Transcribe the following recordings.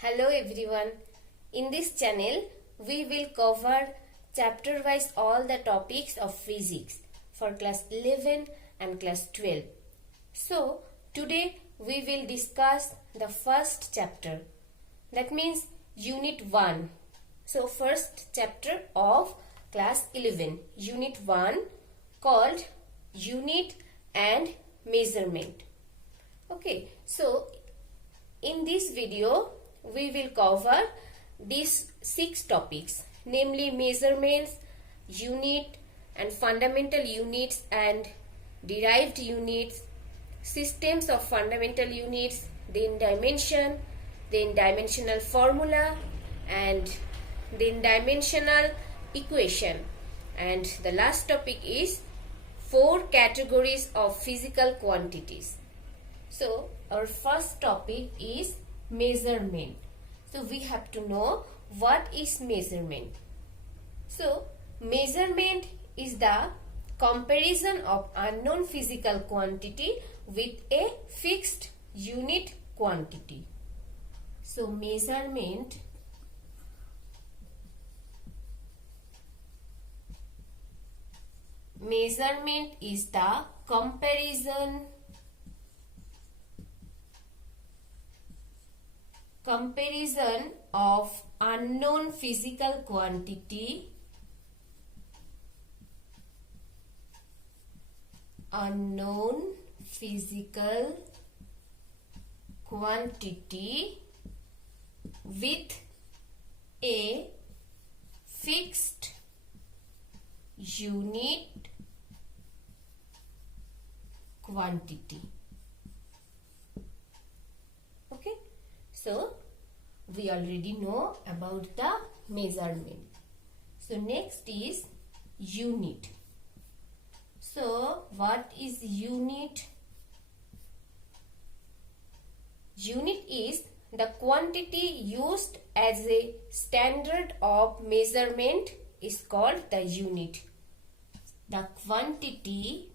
Hello everyone. In this channel, we will cover chapter-wise all the topics of physics for class 11 and class 12. So, today we will discuss the first chapter. That means Unit 1. So, first chapter of class 11. Unit 1 called Unit and Measurement. Okay, so in this video, we will cover these 6 topics, namely measurements, unit and fundamental units and derived units, systems of fundamental units, then dimension, then dimensional formula, and then dimensional equation. And the last topic is 4 categories of physical quantities. So, our first topic is measurement. So, we have to know what is measurement. So, measurement is the comparison of unknown physical quantity with a fixed unit quantity. So, measurement is the comparison of unknown physical quantity with a fixed unit quantity. Okay, so we already know about the measurement. So next is unit. So what is unit? Unit is the quantity used as a standard of measurement is called the unit. The quantity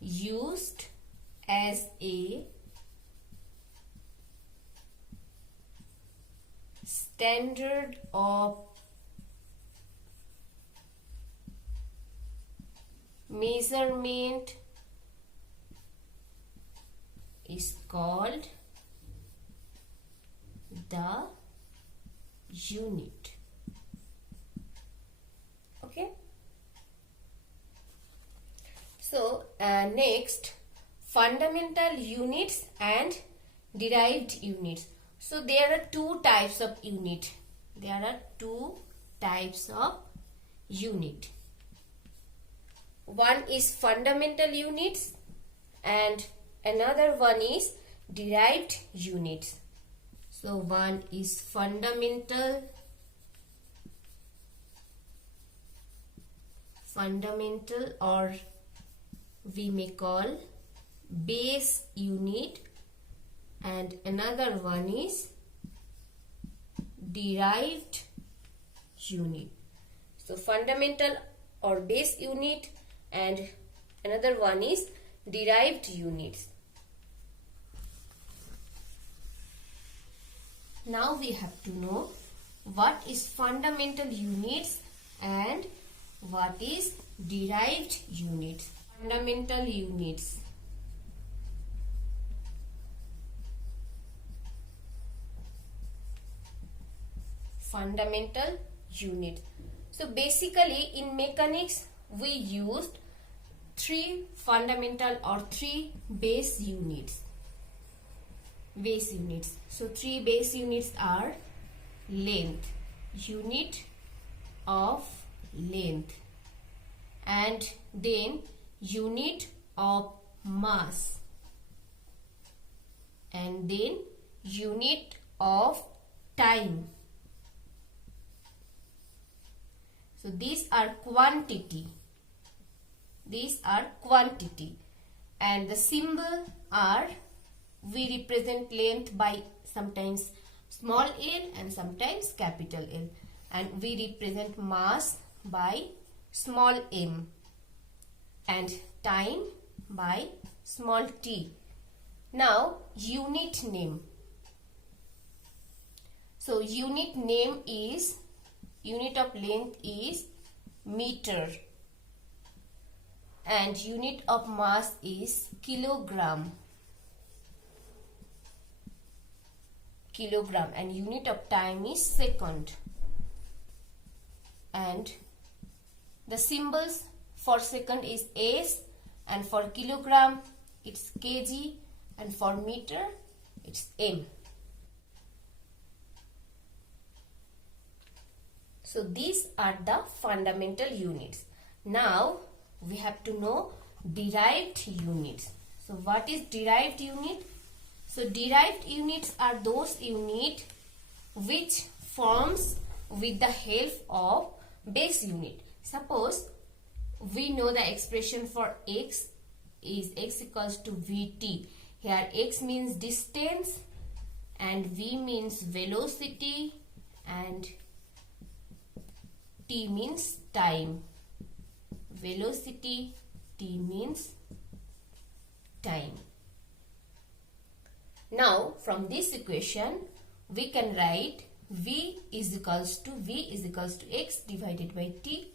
used as a standard of measurement is called the unit. Okay. So, next, fundamental units and derived units. So, there are 2 types of unit. One is fundamental units and another one is derived units. So, one is fundamental or we may call base unit, and another one is derived unit. So, fundamental or base unit and another one is derived units. Now we have to know what is fundamental units and what is derived units. Fundamental units. So basically in mechanics we used 3 fundamental or 3 base units. So 3 base units are length, unit of length, and then unit of mass, and then unit of time. So these are quantity. And the symbol are, we represent length by sometimes small l and sometimes capital L, and we represent mass by small m. and time by small t. Now unit name. So unit name is, unit of length is meter and unit of mass is kilogram. And unit of time is second. And the symbols for second is S, and for kilogram it's kg, and for meter it's m. So these are the fundamental units. Now we have to know derived units. So what is derived unit? So derived units are those units which forms with the help of base unit. Suppose we know the expression for x is x equals to vt. Here x means distance and v means velocity and t means time. Velocity, t means time. Now from this equation we can write v is equals to x divided by t,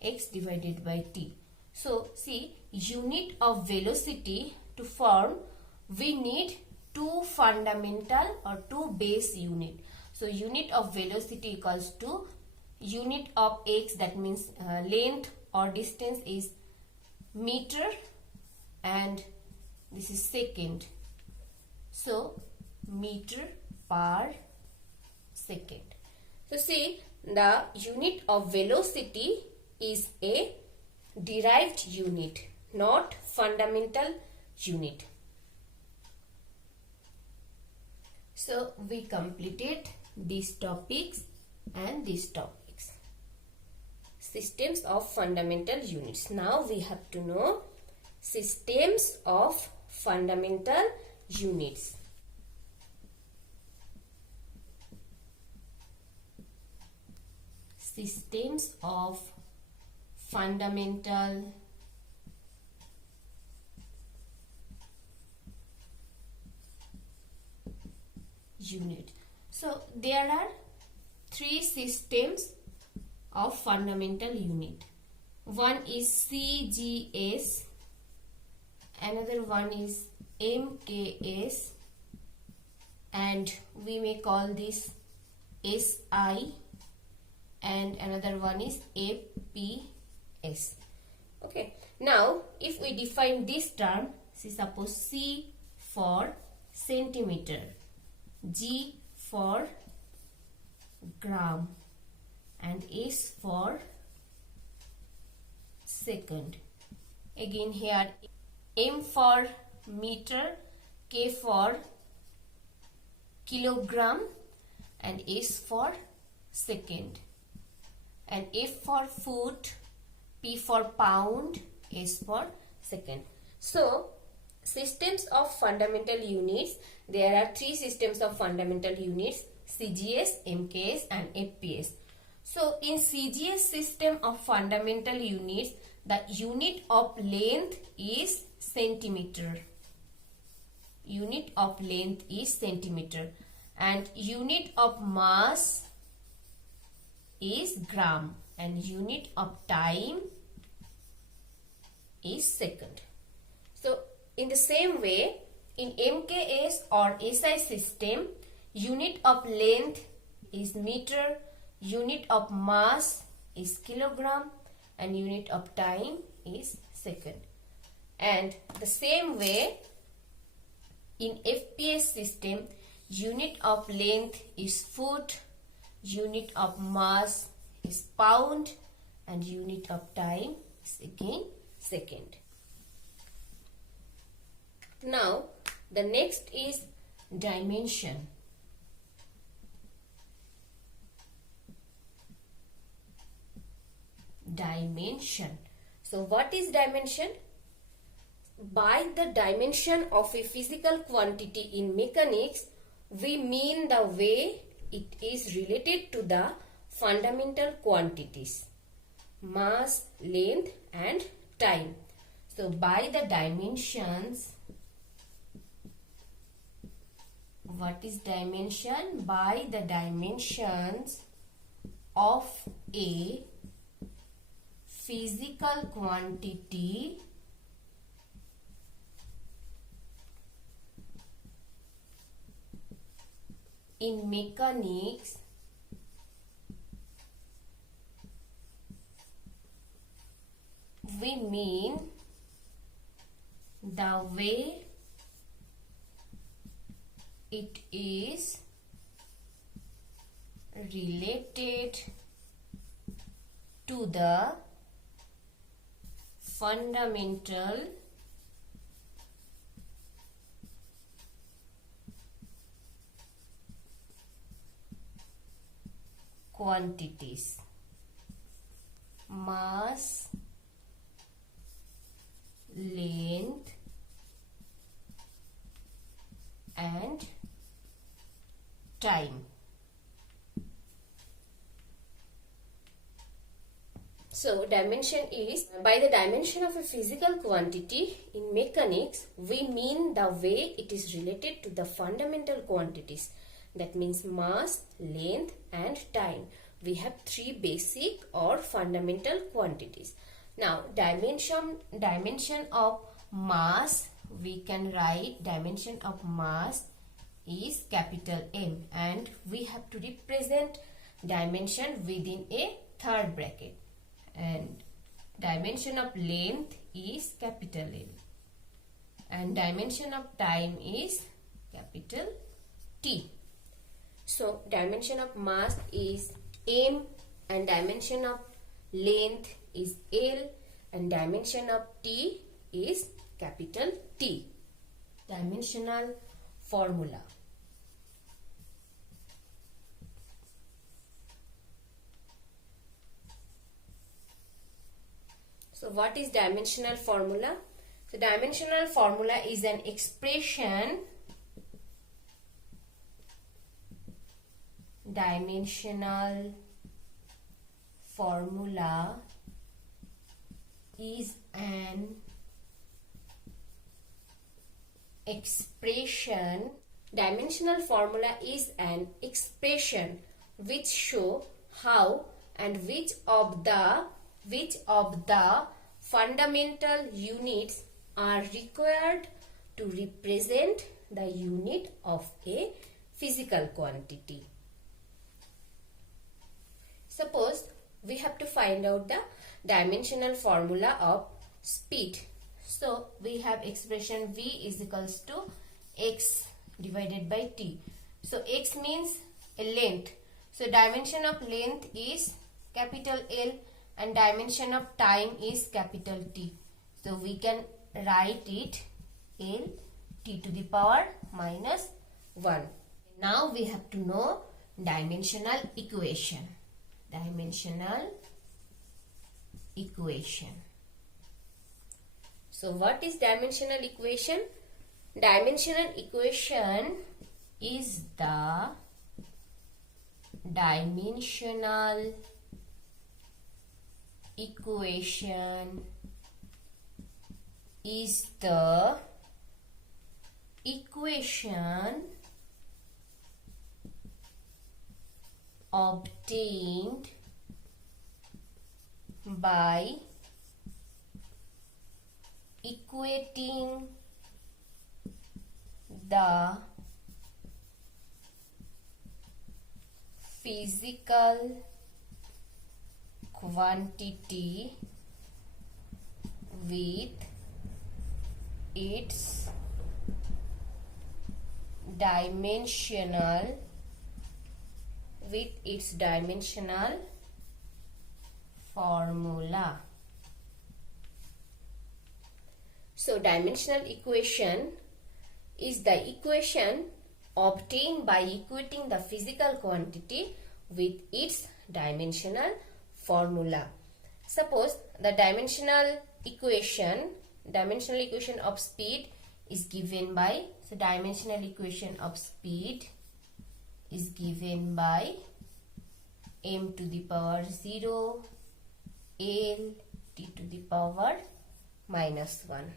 x divided by t. So see, unit of velocity to form we need two fundamental or two base unit. So unit of velocity equals to unit of x, that means length or distance is meter and this is second. So meter per second. So see, the unit of velocity is a derived unit, not fundamental unit. So we completed these topics and these topics. Systems of fundamental units. Now we have to know systems of fundamental units. Systems of fundamental unit. So there are three systems of fundamental unit. One is CGS, another one is MKS, and we may call this SI, and another one is APS. Okay, now if we define this term, see, suppose C for centimeter, G for gram, and S for second. Again here M for meter, K for kilogram, and S for second. And F for foot, P for pound, S for second. So systems of fundamental units, there are three systems of fundamental units: CGS, MKS and APS. So in CGS system of fundamental units, the unit of length is centimeter. Unit of length is centimeter, and unit of mass is gram, and unit of time is second. So in the same way, in MKS or SI system, unit of length is meter, unit of mass is kilogram, and unit of time is second. And the same way, in FPS system, unit of length is foot, unit of mass is pound, and unit of time is again second. Now the next is dimension. Dimension. So what is dimension? By the dimension of a physical quantity in mechanics, we mean the way it is related to the fundamental quantities, mass, length and time. So by the dimensions, what is dimension? By the dimensions of a physical quantity in mechanics, we mean the way it is related to the fundamental quantities: mass, length, and time. So dimension is, by the dimension of a physical quantity in mechanics, we mean the way it is related to the fundamental quantities. That means mass, length, and time. We have three basic or fundamental quantities. Now dimension of mass, we can write dimension of mass is capital M, and we have to represent dimension within a third bracket. And dimension of length is capital L, and dimension of time is capital T. So dimension of mass is M, and dimension of length is L, and dimension of T is capital T. Dimensional formula. So what is dimensional formula? So dimensional formula is an expression. Dimensional formula is an expression. Dimensional formula is an expression which show how and which of the fundamental units are required to represent the unit of a physical quantity. Suppose we have to find out the dimensional formula of speed. So we have expression V is equals to x divided by t. So x means a length. So dimension of length is capital L, and dimension of time is capital T. So we can write it L t to the power minus 1. Now we have to know dimensional equation. Dimensional equation. So what is dimensional equation? Dimensional equation is the dimensional equation is the equation obtained by equating the physical quantity with its dimensional formula. So dimensional equation is the equation obtained by equating the physical quantity with its dimensional formula. Suppose the dimensional equation of speed is given by, so dimensional equation of speed is given by m to the power 0 L t to the power minus 1.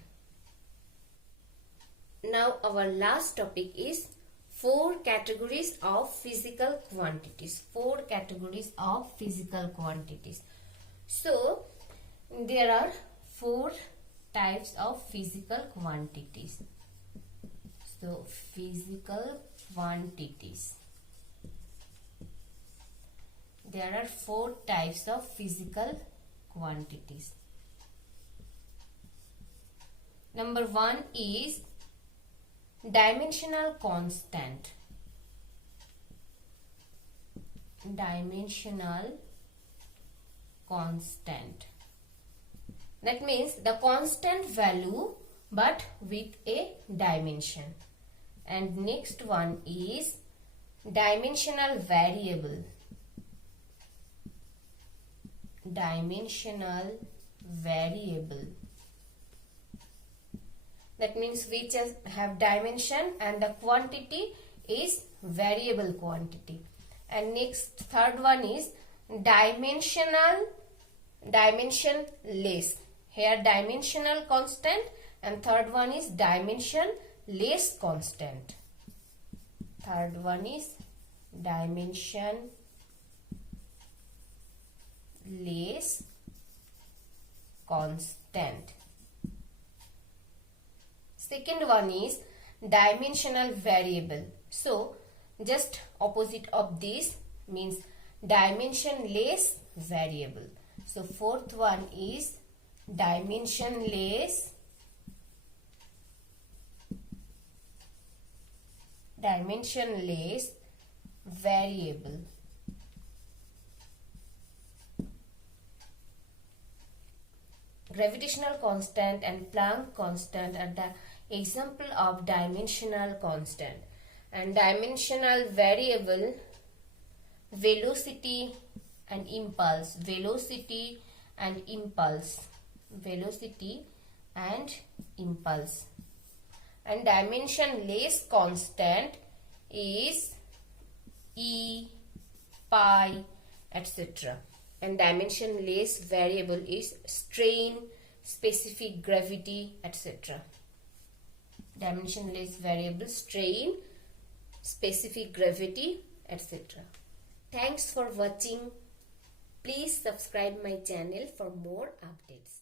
Now our last topic is 4 categories of physical quantities. 4 categories of physical quantities. So there are 4 types of physical quantities. So physical quantities. There are 4 types of physical quantities. Number 1 is dimensional constant. Dimensional constant. That means the constant value but with a dimension. And next one is dimensional variable. Dimensional variable. That means which have dimension and the quantity is variable quantity. And next third one is dimensionless. Here dimensional constant and third one is dimensionless constant. Third one is dimensionless constant. Second one is dimensional variable. So just opposite of this means dimensionless variable. So fourth one is dimensionless variable. Gravitational constant and Planck constant are the example of dimensional constant. And dimensional variable, velocity and impulse. Velocity and impulse. Velocity and impulse. And dimensionless constant is E, pi, etc. And dimensionless variable is strain, specific gravity, etc. Dimensionless variable, strain, specific gravity, etc. Thanks for watching. Please subscribe my channel for more updates.